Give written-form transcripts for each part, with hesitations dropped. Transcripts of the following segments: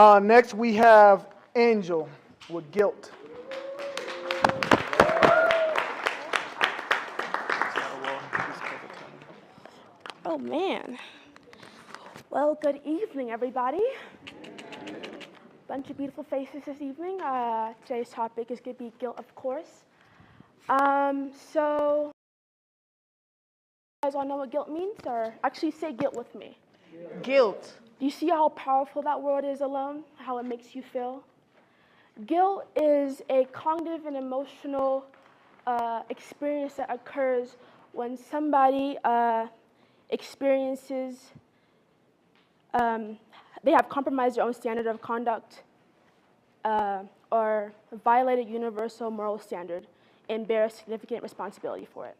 Next, we have Angel with guilt. Oh man. Well, good evening, everybody. Bunch of beautiful faces this evening. Today's topic is going to be guilt, of course. So, you guys all know what guilt means? Or actually say guilt with me. Guilt. Do you see how powerful that word is alone? How it makes you feel? Guilt is a cognitive and emotional experience that occurs when somebody experiences, they have compromised their own standard of conduct or violated universal moral standard and bear significant responsibility for it.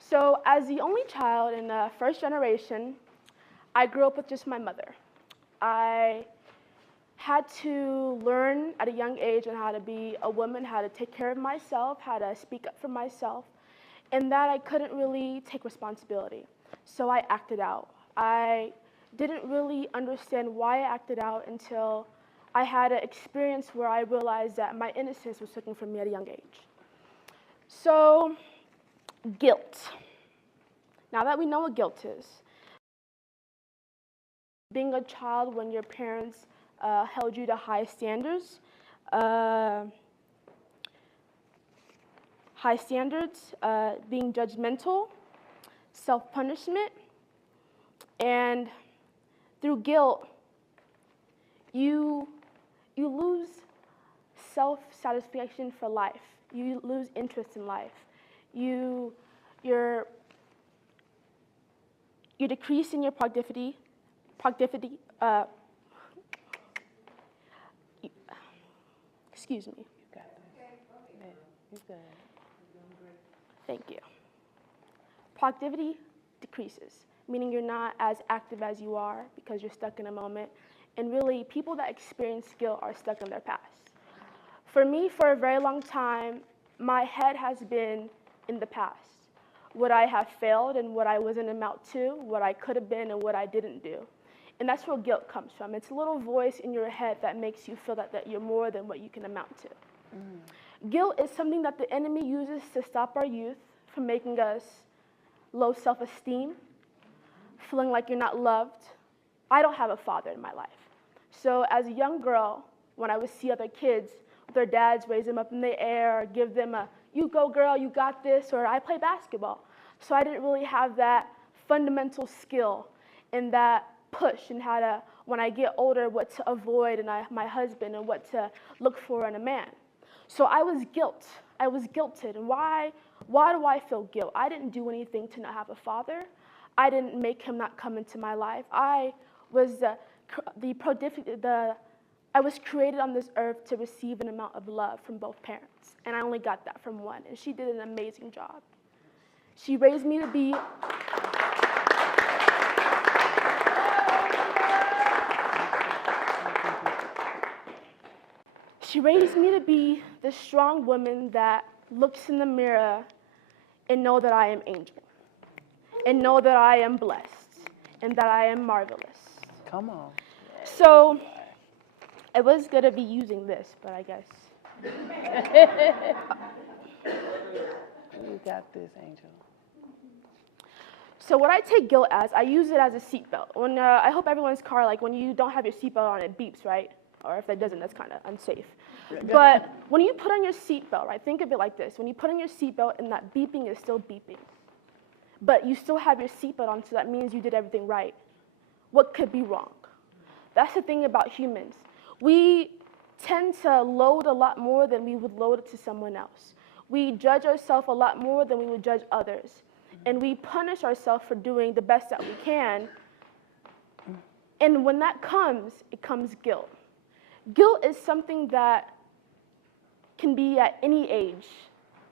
So as the only child in the first generation, I grew up with just my mother. I had to learn at a young age on how to be a woman, how to take care of myself, how to speak up for myself, and that I couldn't really take responsibility. So I acted out. I didn't really understand why I acted out until I had an experience where I realized that my innocence was taken from me at a young age. So, guilt. Now that we know what guilt is, being a child when your parents held you to high standards, being judgmental, self-punishment, and through guilt, you lose self-satisfaction for life. You lose interest in life. You're decreasing your productivity. Excuse me. You got this. Yeah, you good. Thank you. Productivity decreases, meaning you're not as active as you are because you're stuck in a moment. And really, people that experience guilt are stuck in their past. For me, for a very long time, my head has been in the past. What I have failed and what I wasn't amount to, what I could have been and what I didn't do. And that's where guilt comes from. It's a little voice in your head that makes you feel that you're more than what you can amount to. Guilt is something that the enemy uses to stop our youth from making us low self-esteem, feeling like you're not loved. I don't have a father in my life. So as a young girl, when I would see other kids, their dads raise them up in the air, or give them a, you go girl, you got this, or I play basketball. So I didn't really have that fundamental skill and that push in how to, when I get older, what to avoid in my husband and what to look for in a man. So I was guilted. And why do I feel guilt? I didn't do anything to not have a father. I didn't make him not come into my life. I was I was created on this earth to receive an amount of love from both parents, and I only got that from one, and she did an amazing job. She raised me to be the strong woman that looks in the mirror and know that I am angel, and know that I am blessed, and that I am marvelous. Come on. So, I was going to be using this, but I guess. You got this, Angel. So what I take guilt as, I use it as a seatbelt. When I hope everyone's car, like when you don't have your seatbelt on, it beeps, right? Or if it doesn't, that's kind of unsafe. But when you put on your seatbelt, right, think of it like this. When you put on your seatbelt and that beeping is still beeping, but you still have your seatbelt on, so that means you did everything right. What could be wrong? That's the thing about humans. We tend to load a lot more than we would load it to someone else. We judge ourselves a lot more than we would judge others. And we punish ourselves for doing the best that we can. And when that comes, it comes guilt. Guilt is something that can be at any age.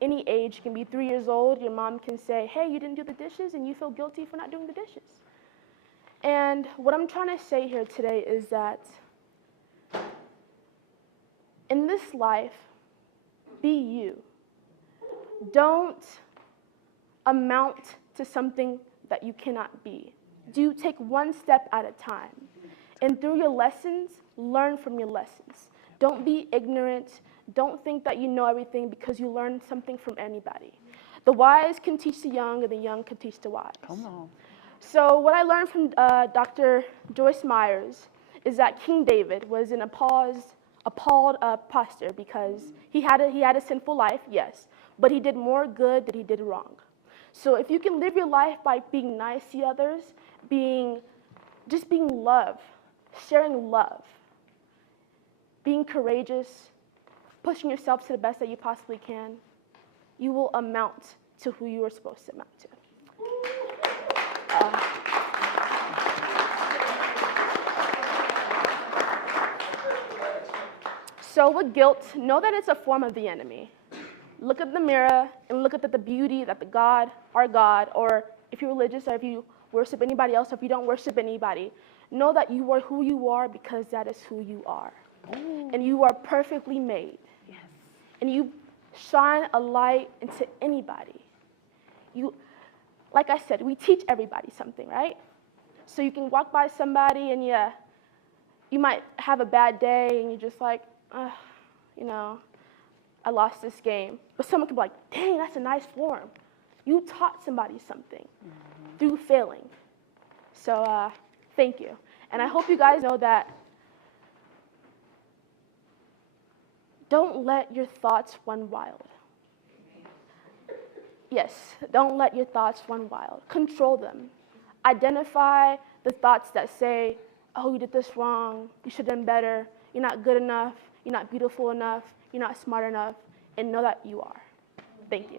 Any age. You can be 3 years old. Your mom can say, hey, you didn't do the dishes, and you feel guilty for not doing the dishes. And what I'm trying to say here today is that in this life, be you. Don't amount to something that you cannot be. Do take one step at a time. And through your lessons, learn from your lessons. Don't be ignorant. Don't think that you know everything because you learned something from anybody. The wise can teach the young, and the young can teach the wise. Come on. So what I learned from Dr. Joyce Myers is that King David was in appalled posture because he had a sinful life, yes, but he did more good than he did wrong. So if you can live your life by being nice to others, just being love, sharing love, being courageous, pushing yourself to the best that you possibly can, you will amount to who you are supposed to amount to. So with guilt, know that it's a form of the enemy. Look at the mirror and look at the beauty that our God, or if you're religious or if you worship anybody else, or if you don't worship anybody, know that you are who you are because that is who you are. Ooh. And you are perfectly made. Yes. And you shine a light into anybody. Like I said, we teach everybody something, right? So you can walk by somebody and you might have a bad day and you're just like, I lost this game. But someone could be like, dang, that's a nice form. You taught somebody something through failing. So thank you. And I hope you guys know that don't let your thoughts run wild. Yes, don't let your thoughts run wild. Control them. Identify the thoughts that say, oh, you did this wrong, you should have done better, you're not good enough, you're not beautiful enough, you're not smart enough, and know that you are. Thank you.